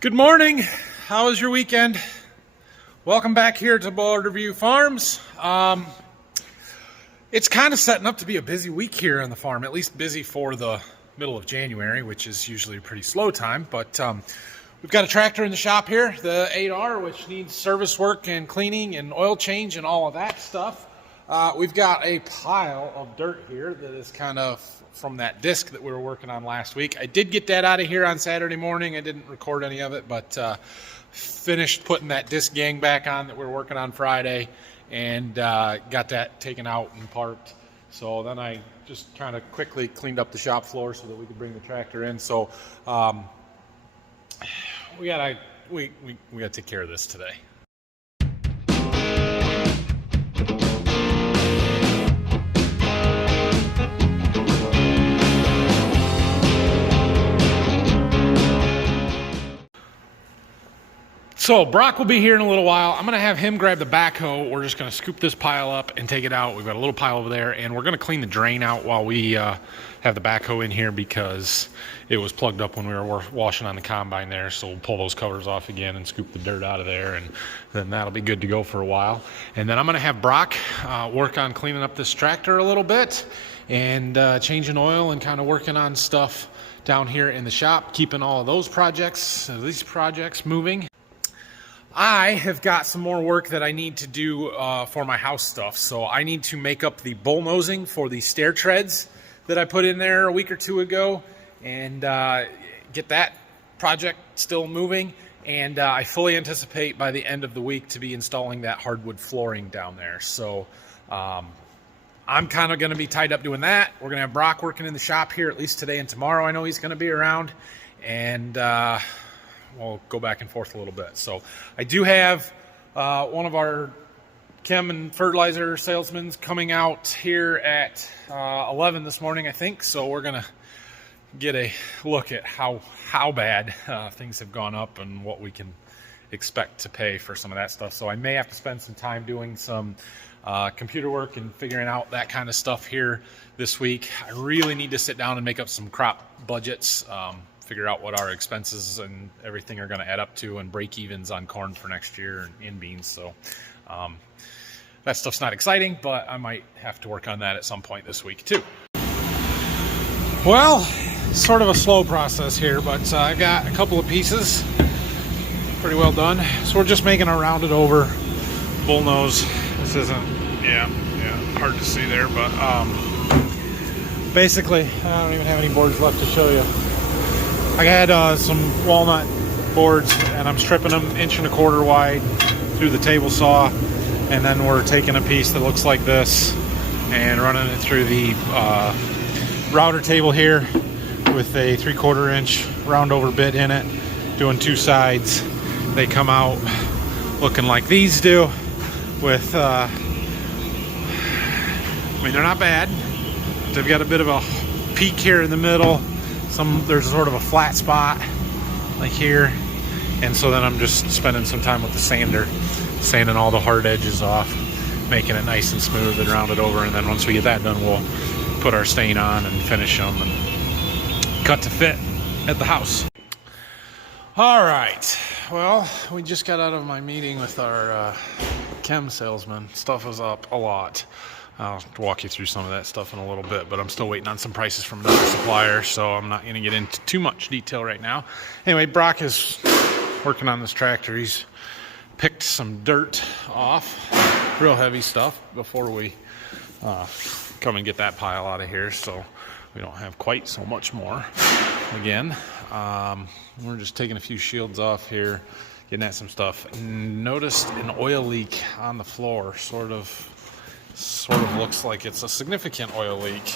Good morning. How was your weekend? Welcome back here to Boulder View Farms. It's kind of setting up to be a busy week here on the farm, at least busy for the middle of January, which is usually a pretty slow time. But we've got a tractor in the shop here, the 8R, which needs service work and cleaning and oil change and all of that stuff. We've got a pile of dirt here that is kind of from that disc that we were working on last week. I did get that out of here on Saturday morning. I didn't record any of it, but finished putting that disc gang back on that we were working on Friday and got that taken out and parked. So then I just kind of quickly cleaned up the shop floor so that we could bring the tractor in. So we gotta take care of this today. So Brock will be here in a little while. I'm gonna have him grab the backhoe. We're just gonna scoop this pile up and take it out. We've got a little pile over there, and we're gonna clean the drain out while we have the backhoe in here because it was plugged up when we were washing on the combine there. So we'll pull those covers off again and scoop the dirt out of there, and then that'll be good to go for a while. And then I'm gonna have Brock work on cleaning up this tractor a little bit and changing oil and kind of working on stuff down here in the shop, keeping all of these projects moving. I have got some more work that I need to do for my house stuff. So I need to make up the bull nosing for the stair treads that I put in there a week or two ago and get that project still moving. And I fully anticipate by the end of the week to be installing that hardwood flooring down there. So I'm kind of going to be tied up doing that. We're going to have Brock working in the shop here at least today and tomorrow. I know he's going to be around. And we'll go back and forth a little bit. So I do have one of our chem and fertilizer salesmen coming out here at 11 this morning, I think. So we're gonna get a look at how bad things have gone up and what we can expect to pay for some of that stuff. So I may have to spend some time doing some computer work and figuring out that kind of stuff here this week. I really need to sit down and make up some crop budgets, figure out what our expenses and everything are going to add up to, and break evens on corn for next year and in beans. So that stuff's not exciting, but I might have to work on that at some point this week too. Well, sort of a slow process here, but I've got a couple of pieces pretty well done. So we're just making a rounded over bullnose. This isn't, hard to see there, but basically, I don't even have any boards left to show you. I had some walnut boards, and I'm stripping them 1.25 inches wide through the table saw, and then we're taking a piece that looks like this and running it through the router table here with a 3/4 inch round over bit in it, doing two sides. They come out looking like these do with, I mean, they're not bad. They've got a bit of a peak here in the middle. There's sort of a flat spot like here, and so then I'm just spending some time with the sander, sanding all the hard edges off, making it nice and smooth and rounded over. And then once we get that done, we'll put our stain on and finish them and cut to fit at the house. All right, well, we just got out of my meeting with our chem salesman. Stuff is up a lot. I'll walk you through some of that stuff in a little bit, but I'm still waiting on some prices from another supplier, so I'm not going to get into too much detail right now. Anyway, Brock is working on this tractor. He's picked some dirt off, real heavy stuff, before we come and get that pile out of here, so we don't have quite so much more. Again, we're just taking a few shields off here, getting at some stuff. Noticed an oil leak on the floor, sort of looks like it's a significant oil leak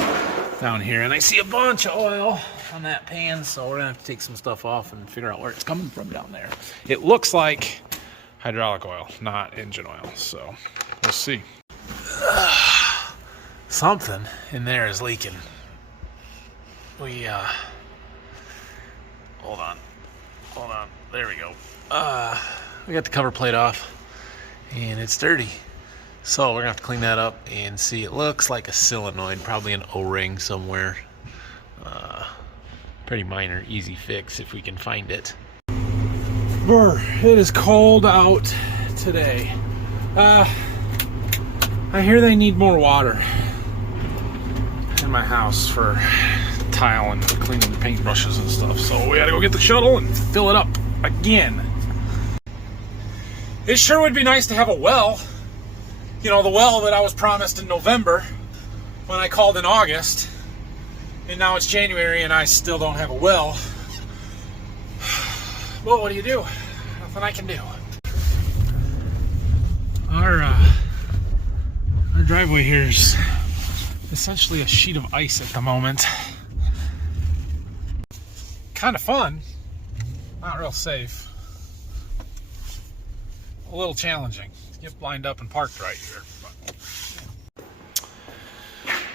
down here, and I see a bunch of oil on that pan, so we're gonna have to take some stuff off and figure out where it's coming from down there. It looks like hydraulic oil, not engine oil, so we'll see. Something in there is leaking. We hold on, there we go. We got the cover plate off and it's dirty. So we're gonna have to clean that up and see. It looks like a solenoid, probably an O-ring somewhere. Pretty minor, easy fix if we can find it. Brr, it is cold out today. I hear they need more water in my house for tile and cleaning the paintbrushes and stuff. So we gotta go get the shuttle and fill it up again. It sure would be nice to have a well. You know, the well that I was promised in November when I called in August. And now it's January and I still don't have a well. Well, what do you do? Nothing I can do. Our driveway here is essentially a sheet of ice at the moment. Kind of fun, not real safe. A little challenging to get lined up and parked right here. But.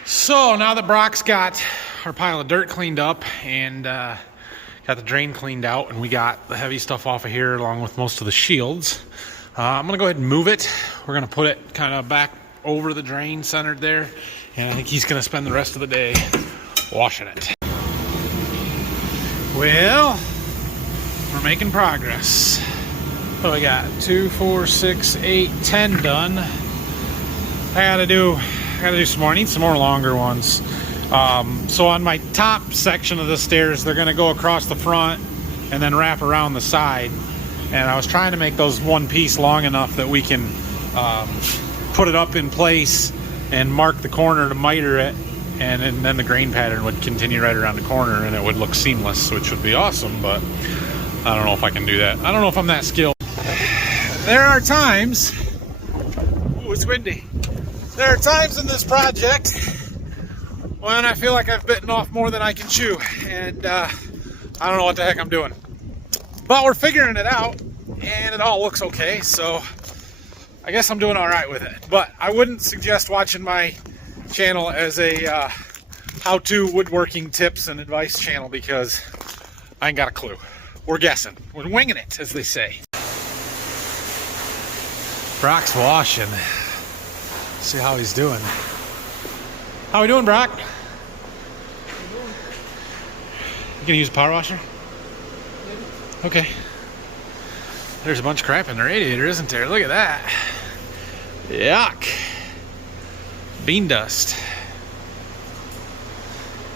So now that Brock's got our pile of dirt cleaned up and got the drain cleaned out, and we got the heavy stuff off of here along with most of the shields, I'm gonna go ahead and move it. We're gonna put it kind of back over the drain centered there, and I think he's gonna spend the rest of the day washing it. Well, we're making progress. So I got 2, 4, 6, 8, 10 done. I gotta do some more. I need some more longer ones. So on my top section of the stairs, they're gonna go across the front and then wrap around the side. And I was trying to make those one piece long enough that we can put it up in place and mark the corner to miter it, and then the grain pattern would continue right around the corner and it would look seamless, which would be awesome, but I don't know if I can do that. I don't know if I'm that skilled. There are times, ooh, it's windy. There are times in this project when I feel like I've bitten off more than I can chew, and I don't know what the heck I'm doing. But we're figuring it out, and it all looks okay, so I guess I'm doing all right with it. But I wouldn't suggest watching my channel as a how-to woodworking tips and advice channel, because I ain't got a clue. We're guessing. We're winging it, as they say. Brock's washing. See how he's doing. How we doing, Brock? You gonna use a power washer? Okay. There's a bunch of crap in the radiator, isn't there? Look at that. Yuck. Bean dust.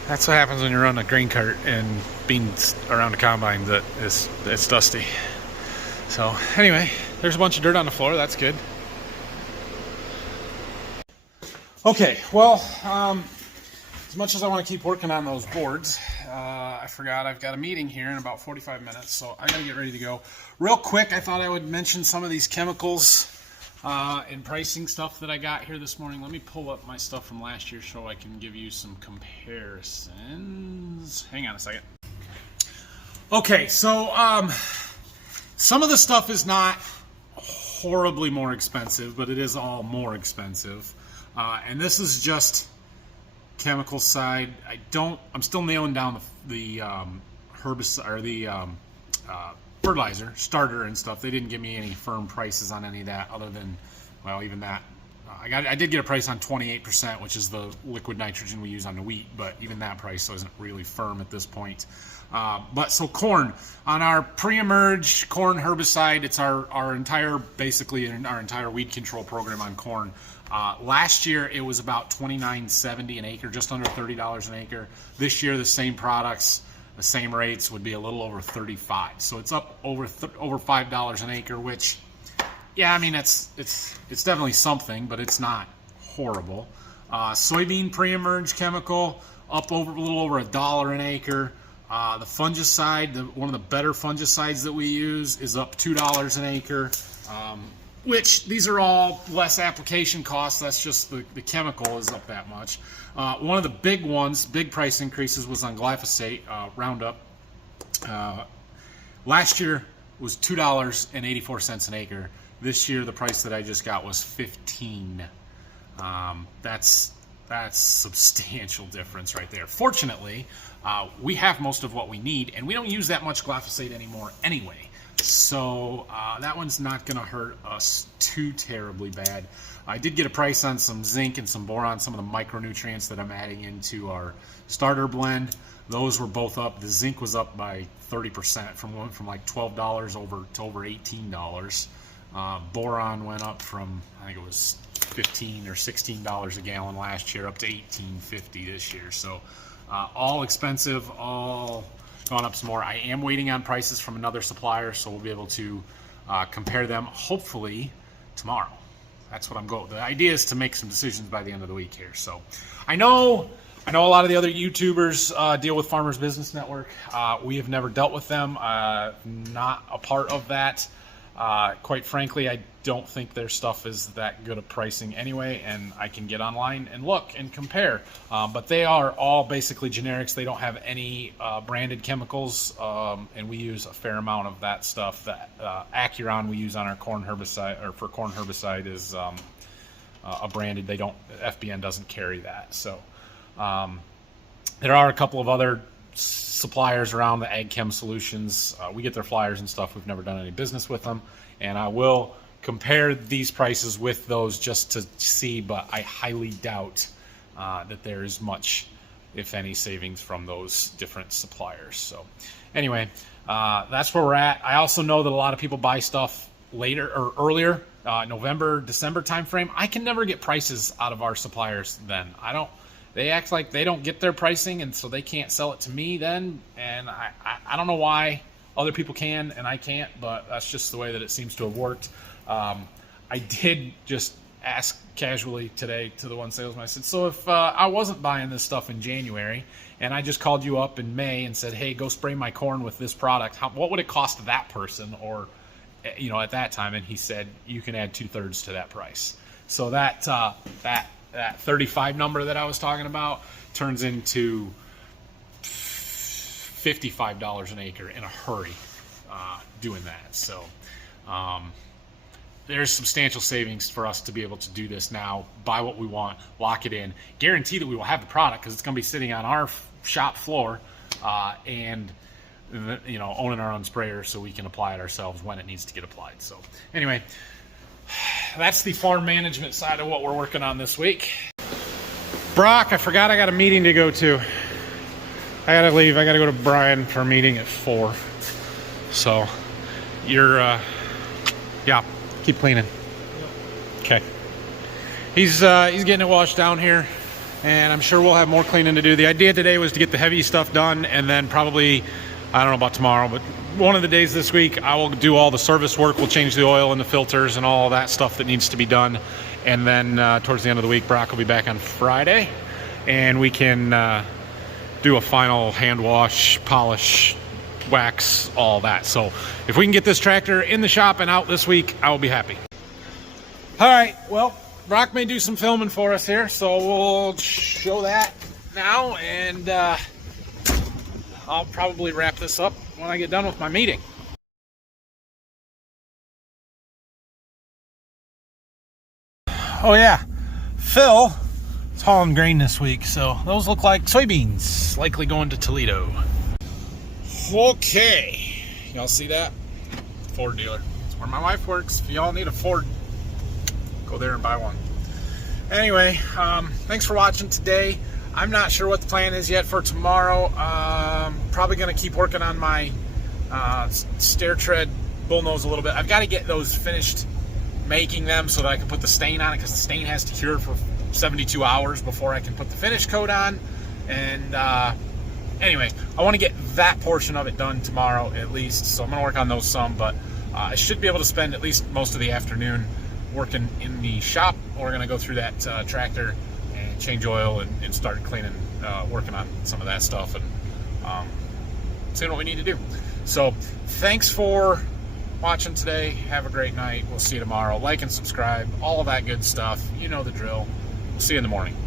That's what happens when you run a grain cart and beans around a combine. It's dusty. So anyway, there's a bunch of dirt on the floor. That's good. Okay, well, as much as I want to keep working on those boards, I forgot I've got a meeting here in about 45 minutes, so I gotta get ready to go. Real quick, I thought I would mention some of these chemicals and pricing stuff that I got here this morning. Let me pull up my stuff from last year so I can give you some comparisons. Hang on a second. Okay, so some of the stuff is not horribly more expensive, but it is all more expensive. And this is just chemical side. I'm still nailing down the herbicide or the fertilizer starter and stuff. They didn't give me any firm prices on any of that, other than, well, even that. I did get a price on 28%, which is the liquid nitrogen we use on the wheat, but even that price isn't really firm at this point. But so corn, on our pre-emerge corn herbicide, it's our entire weed control program on corn. Last year it was about $29.70 an acre, just under $30 an acre. This year the same products, the same rates would be a little over $35. So it's up over $5 an acre, which, yeah, I mean it's definitely something, but it's not horrible. Soybean pre-emerge chemical up over a little over $1 an acre. The fungicide, one of the better fungicides that we use, is up $2 an acre. Which these are all less application costs. That's just the chemical is up that much. One of the big price increases was on glyphosate, Roundup. Last year was $2.84 an acre. This year the price that I just got was $15. That's substantial difference right there. Fortunately, we have most of what we need, and we don't use that much glyphosate anymore anyway. So that one's not going to hurt us too terribly bad. I did get a price on some zinc and some boron, some of the micronutrients that I'm adding into our starter blend. those were both up. The zinc was up by 30% from like $12 over to over $18. Boron went up from, I think it was $15 or $16 a gallon last year up to $18.50 this year. So all expensive, all gone up some more. I am waiting on prices from another supplier, so we'll be able to compare them hopefully tomorrow. That's what I'm going. The idea is to make some decisions by the end of the week here. So I know a lot of the other YouTubers deal with Farmers Business Network. We have never dealt with them. Not a part of that. Quite frankly, I don't think their stuff is that good of pricing anyway, and I can get online and look and compare. But they are all basically generics. They don't have any branded chemicals, and we use a fair amount of that stuff. That Acuron we use on our corn herbicide, or for corn herbicide, is a branded. They don't. FBN doesn't carry that. So there are a couple of other suppliers around, the Ag Chem Solutions. We get their flyers and stuff. We've never done any business with them, and I will compare these prices with those just to see, but I highly doubt that there is much, if any, savings from those different suppliers. So anyway, that's where we're at. I also know that a lot of people buy stuff later or earlier, November, December timeframe. I can never get prices out of our suppliers then. They act like they don't get their pricing, and so they can't sell it to me then. And I don't know why other people can and I can't, but that's just the way that it seems to have worked. I did just ask casually today to the one salesman. I said, so if I wasn't buying this stuff in January and I just called you up in May and said, hey, go spray my corn with this product, what would it cost that person, or at that time? And he said, you can add 2/3 to that price. So that 35 number that I was talking about turns into $55 an acre in a hurry doing that. So there's substantial savings for us to be able to do this now, buy what we want, lock it in, guarantee that we will have the product because it's going to be sitting on our shop floor, and owning our own sprayer so we can apply it ourselves when it needs to get applied. So anyway, that's the farm management side of what we're working on this week. Brock, I forgot I got a meeting to go to. I gotta leave. I gotta go to Brian for a meeting at 4. So yeah, keep cleaning. Okay. He's getting it washed down here, and I'm sure we'll have more cleaning to do. The idea today was to get the heavy stuff done, and then probably, I don't know about tomorrow, but one of the days this week I will do all the service work. We'll change the oil and the filters and all that stuff that needs to be done. And then towards the end of the week, Brock will be back on Friday, and we can do a final hand wash, polish, wax, all that. So if we can get this tractor in the shop and out this week, I will be happy. All right, well, Brock may do some filming for us here, so we'll show that now, and I'll probably wrap this up when I get done with my meeting. Oh yeah, Phil is hauling grain this week, so those look like soybeans, likely going to Toledo. Okay, y'all see that? Ford dealer. That's where my wife works. If y'all need a Ford, go there and buy one. Anyway, thanks for watching today. I'm not sure what the plan is yet for tomorrow. Probably going to keep working on my stair tread bullnose a little bit. I've got to get those finished making them so that I can put the stain on it, because the stain has to cure for 72 hours before I can put the finish coat on. And anyway, I want to get that portion of it done tomorrow at least, so I'm going to work on those some, but I should be able to spend at least most of the afternoon working in the shop. We're going to go through that tractor and change oil and start cleaning, working on some of that stuff, and seeing what we need to do. So thanks for watching today. Have a great night. We'll see you tomorrow. Like and subscribe, all of that good stuff. You know the drill. We'll see you in the morning.